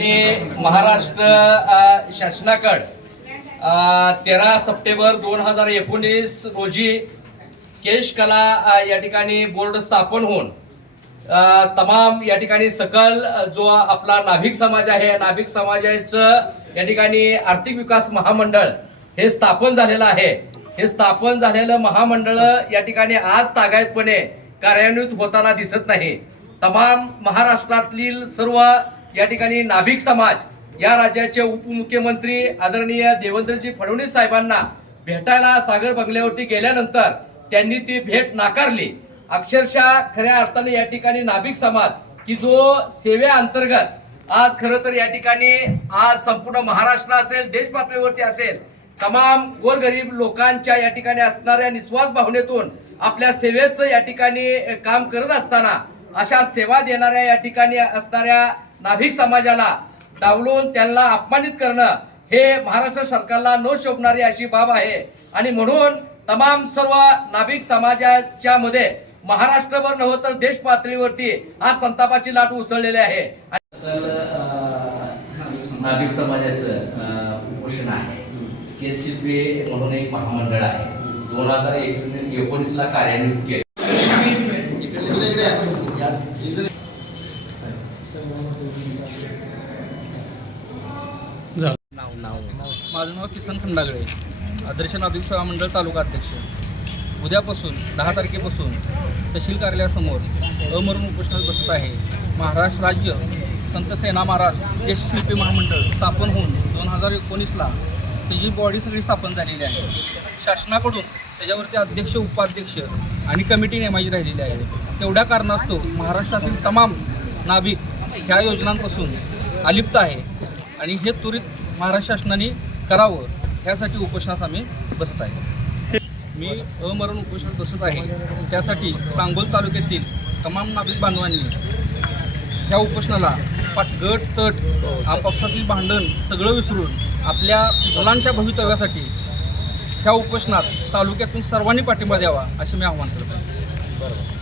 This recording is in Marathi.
आणि महाराष्ट्र शासनाकड तेरा सप्टेंबर दोन हजार एकोणीस रोजी केश कला या ठिकाणी बोर्ड स्थापन होऊन तमाम या ठिकाणी सकल जो आपला नाभिक समाज आहे नाभिक समाजाचं या ठिकाणी आर्थिक विकास महामंडळ हे स्थापन झालेलं आहे. हे स्थापन झालेलं महामंडळ या ठिकाणी आज तागायतपणे कार्यान्वित होताना दिसत नाही. तमाम महाराष्ट्रातील सर्व या ठिकाणी नाभिक समाज या राज्याचे उपमुख्यमंत्री आदरणीय देवेंद्रजी फडणवीस साहेबांना भेटायला सागर बंगल्यावरती गेल्यानंतर त्यांनी ती भेट नाकारली. अक्षरशः खऱ्या अर्थाने या ठिकाणी नाभिक समाज की जो सेवेअंतर्गत आज खरं तर या ठिकाणी आज संपूर्ण महाराष्ट्र असेल देशपातळीवरती असेल तमाम गोरगरीब लोकांच्या या ठिकाणी असणाऱ्या निस्वार्थ भावनेतून आपल्या सेवेचं या ठिकाणी काम करत असताना अशा सेवा देणाऱ्या या ठिकाणी असणाऱ्या नाभिक समाजाला डावलून त्यांना अपमानित करणं हे महाराष्ट्र सरकारला न शोभणारी अशी बाब आहे. आणि म्हणून तमाम सर्व नाभिक समाजाच्या मध्ये महाराष्ट्रभर नव्हतं तर देश पातळीवरती आज संतापाची लाट उसळलेली आहे. नाभिक समाजाचं उपोषण आहे. केसीपी म्हणून एक महामंडळ आहे. दोन हजार एकोणीस ला कार्यान्वित केले. माझं नाव किसन खंडागळे. आदर्श नाभिक सेवा मंडळ तालुका अध्यक्ष. उद्यापासून दहा तारखेपासून तहसील कार्यालयासमोर अमरून उपोषणात बसत आहे महाराष्ट्र राज्य संत सेना महाराज देश शिल्पी महामंडळ स्थापन होऊन दोन हजार एकोणीसला त्याची बॉडी सगळी स्थापन झालेली आहे. शासनाकडून त्याच्यावरती अध्यक्ष उपाध्यक्ष आणि कमिटी नेमायची राहिलेली आहे. तेवढ्या कारणास्तव महाराष्ट्रातील तमाम नाभिक ह्या योजनांपासून अलिप्त आहे. आणि हे त्वरित महाराष्ट्र शासनाने करावं ह्यासाठी उपोषणास आम्ही बसत आहे. मी अमरण उपोषण बसत आहे. त्यासाठी सांगोल तालुक्यातील तमाम नागरिक बांधवांनी ह्या उपोषणाला पाट गट तट आपापसातील भांडण सगळं विसरून आपल्या मुलांच्या भवितव्यासाठी ह्या उपोषणात तालुक्यातून सर्वांनी पाठिंबा द्यावा असे मी आव्हान करत. आहे